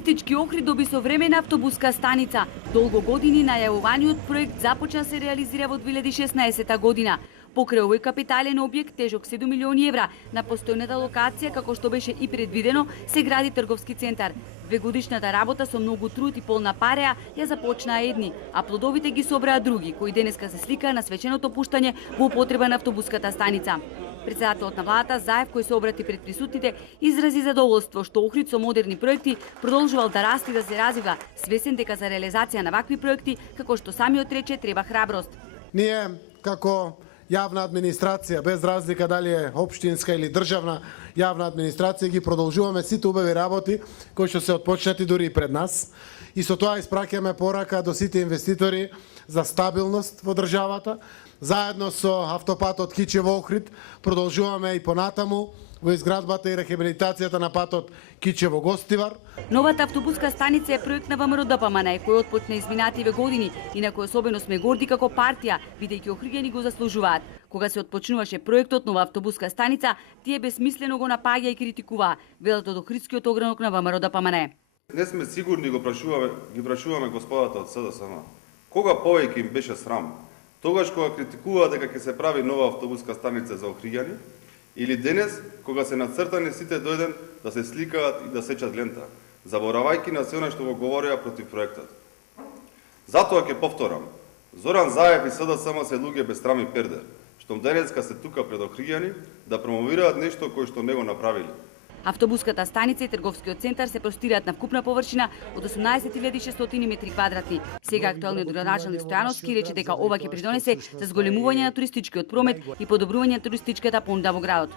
Туристички Охрид доби современа автобуска станица. Долго години најавуваниот проект започна се реализира во 2016 година. Покрај овој капитален објект тежок 7 милиони евра на постојната локација, како што беше и предвидено, се гради трговски центар. Двегодишната работа со многу труд и полна пареа ја започнаа едни, а плодовите ги собраа други, кои денеска се сликаа на свеченото пуштање во употреба на автобуската станица. Председателот на владата Заев, кој се обрати пред присутните, изрази задоволство што Охрид со модерни проекти продолжувал да расте и да се развива, свесен дека за реализација на вакви проекти, како што самиот рече, треба храброст. Ние како јавна администрација, без разлика дали е општинска или државна јавна администрација, ги продолжуваме сите убави работи кои што се отпочнати дури и пред нас. И со тоа испраќаме порака до сите инвеститори за стабилност во државата. Заедно со автопатот Кичево-Охрид продолжуваме и понатаму во изградбата и рехабилитацијата на патот Кичево-Гостивар. Новата автобуска станица е проект на ВМРО-ДПМН, кој отпочна изминативе години и на кој особено сме горди како партија, бидејќи охриѓани го заслужуваат. Кога се отпочнуваше проектот нова автобуска станица, тие безсмислено го напаѓа и критикуваа, велат од охридскиот огранок на ВМРО-ДПМН. Не сме сигурни, ги прашуваме господата од СДСМ. Кога повеќе им беше срам? Тогаш кога критикува дека ќе се прави нова автобуска станица за охриѓани, или денес кога се нацртани сите дојден да се сликаат и да сечат лента, заборавајќи на се она што го говореа против проектот. Затоа ќе повторам, Зоран Заев и СДСМ се луѓе без срам и пердер, што денеска се тука пред охриѓани да промовираат нешто кој што не го направиле. Автобуската станица и трговскиот центар се простираат на вкупна површина од 18.600 метри квадратни. Сега актуелниот градоначалник Стојановски рече дека ова ќе придонесе за зголемување на туристичкиот промет и подобрување на туристичката понуда во градот.